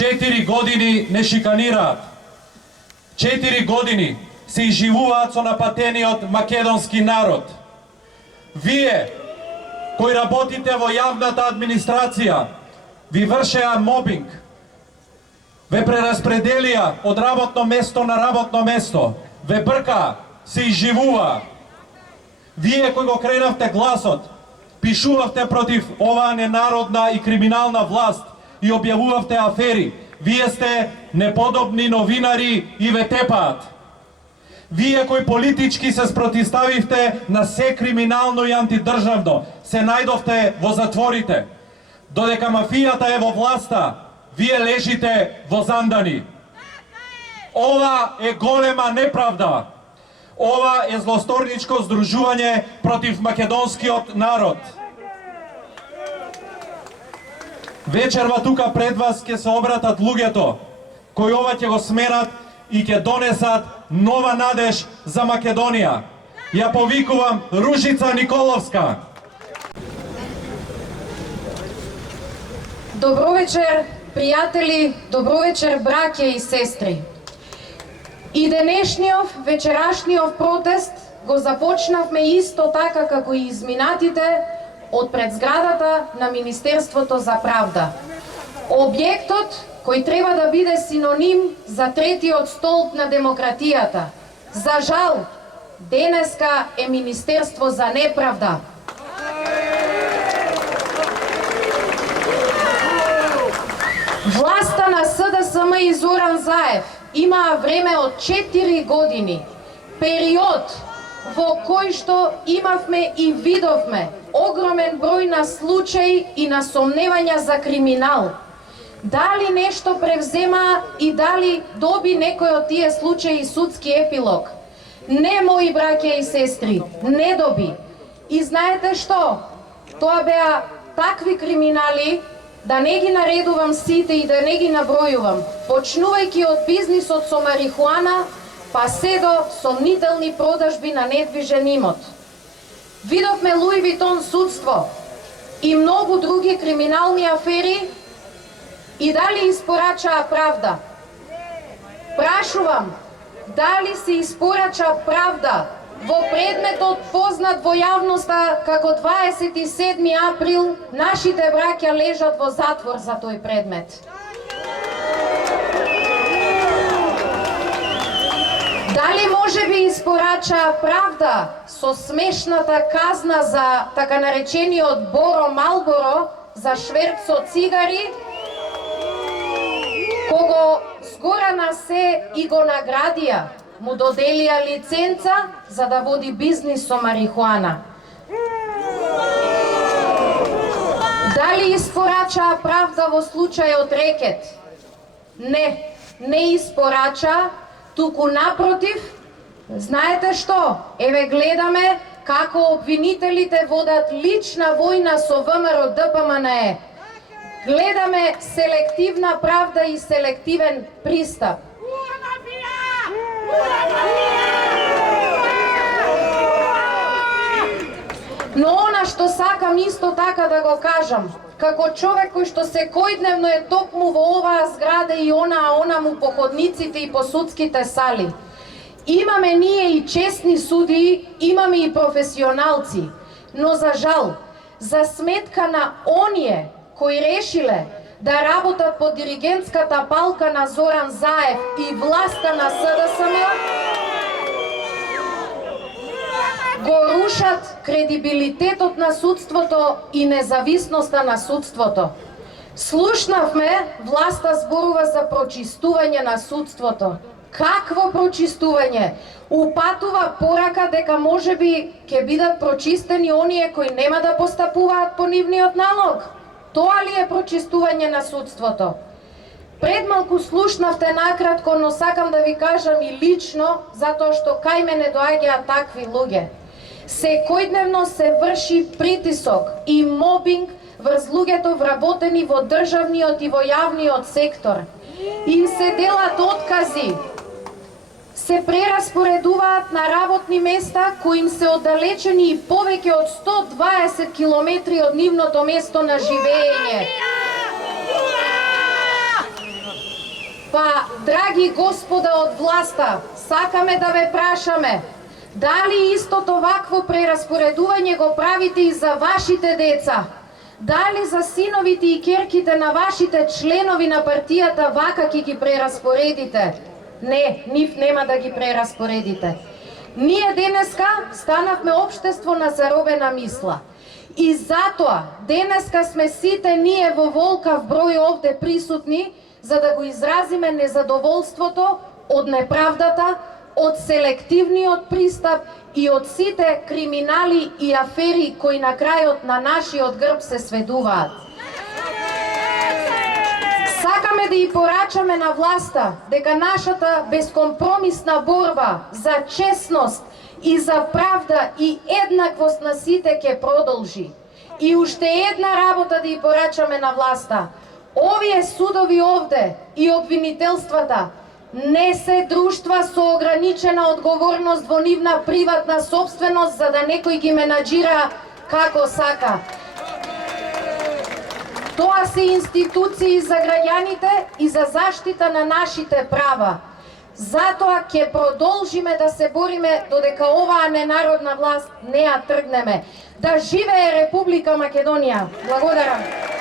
4 години не шиканираат. 4 години се изживуваат со напатениот македонски народ. Вие, кои работите во јавната администрација, ви вршеа мобинг, ве прераспределија од работно место на работно место, ве бркаа, се изживуваа. Вие кои го кренавте гласот, пишувавте против оваа ненародна и криминална власт и објавувавте афери. Вие сте неподобни новинари и ве тепаат. Вие кои политички се спротивставивте на се криминално и антидржавно, се најдовте во затворите. Додека мафијата е во власта, вие лежите во зандани. Ова е голема неправда. Ова е злосторничко здружување против македонскиот народ. Вечерва тука пред вас ќе се обратат луѓето кои ова ќе го сменат и ќе донесат нова надеж за Македонија. Ја повикувам Ружица Николовска. Добро вечер, пријатели, добро вечер, браќа и сестри. И денешниот, вечерашниот протест го започнавме исто така како и изминатите од пред зградата на Министерството за правда. Објектот кој треба да биде синоним за третиот столб на демократијата. За жал, денеска е Министерство за неправда. Власта на СДСМ и Зоран Заев имаа време од 4 години, период во кој што имавме и видовме огромен број на случаи и на сомневања за криминал. Дали нешто превзема и дали доби некој од тие случаи судски епилог? Не, мои браќа и сестри, не доби. И знаете што? Тоа беа такви криминали, да не ги наредувам сите и да не ги набројувам, почнувајќи од бизнисот со марихуана, па се до сомнителни продажби на недвижен имот. Видовме Луи Витон судство и многу други криминални афери, и дали испорачаа правда? Прашувам, дали се испорача правда во предметот познат во јавноста како 27 април, нашите браќа лежат во затвор за тој предмет? Дали може би испорача правда со смешната казна за така наречениот Боро Малборо за шверц со цигари, кого згора на се и го наградија, му доделија лиценца за да води бизнис со марихуана? Дали испорачаа правда во случајот Рекет? Не, не испорача, туку напротив. Знаете што? Еве гледаме како обвинителите водат лична војна со ВМРО ДПМНЕ. Гледаме селективна правда и селективен пристап. Но она што сакам исто така да го кажам, како човек кој што секојдневно е токму во оваа зграда и она му по ходниците и по судските сали. Имаме ние и честни судии, имаме и професионалци, но за жал, за сметка на оние кои решиле да работат под диригентската палка на Зоран Заев и власта на СДСМ, го рушат кредибилитетот на судството и независноста на судството. Слушнавме власта зборува за прочистување на судството. Какво прочистување? Упатува порака дека можеби ќе бидат прочистени оние кои нема да постапуваат по нивниот налог. Тоа ли е прочистување на судството? Пред малку слушнавте накратко, но сакам да ви кажам и лично, затоа што кај мене доаѓаат такви луѓе. Секојдневно се врши притисок и мобинг врз луѓето вработени во државниот и во јавниот сектор. Им се делат откази, се прераспоредуваат на работни места кои им се оддалечени и повеќе од 120 километри од нивното место на живење. Па, драги господа од власта, сакаме да ве прашаме, дали истото вакво прераспоредување го правите и за вашите деца? Дали за синовите и ќерките на вашите членови на партијата вака ќе ги прераспоредите? Не, нив нема да ги прераспоредите. Ние денеска станавме општество на заробена мисла. И затоа денеска сме сите ние во волкав број овде присутни, за да го изразиме незадоволството од неправдата, од селективниот пристап и од сите криминали и афери кои на крајот на нашиот грб се сведуваат. Сакаме да и порачаме на власта дека нашата безкомпромисна борба за честност и за правда и еднаквост на сите ќе продолжи. И уште една работа да и порачаме на власта. Овие судови овде и обвинителствата не се друштва со ограничена одговорност во нивна приватна собственост за да некој ги менаџира како сака. Тоа се институции за граѓаните и за заштита на нашите права. Затоа ќе продолжиме да се бориме додека оваа ненародна власт не ја тргнеме. Да живее Република Македонија! Благодарам!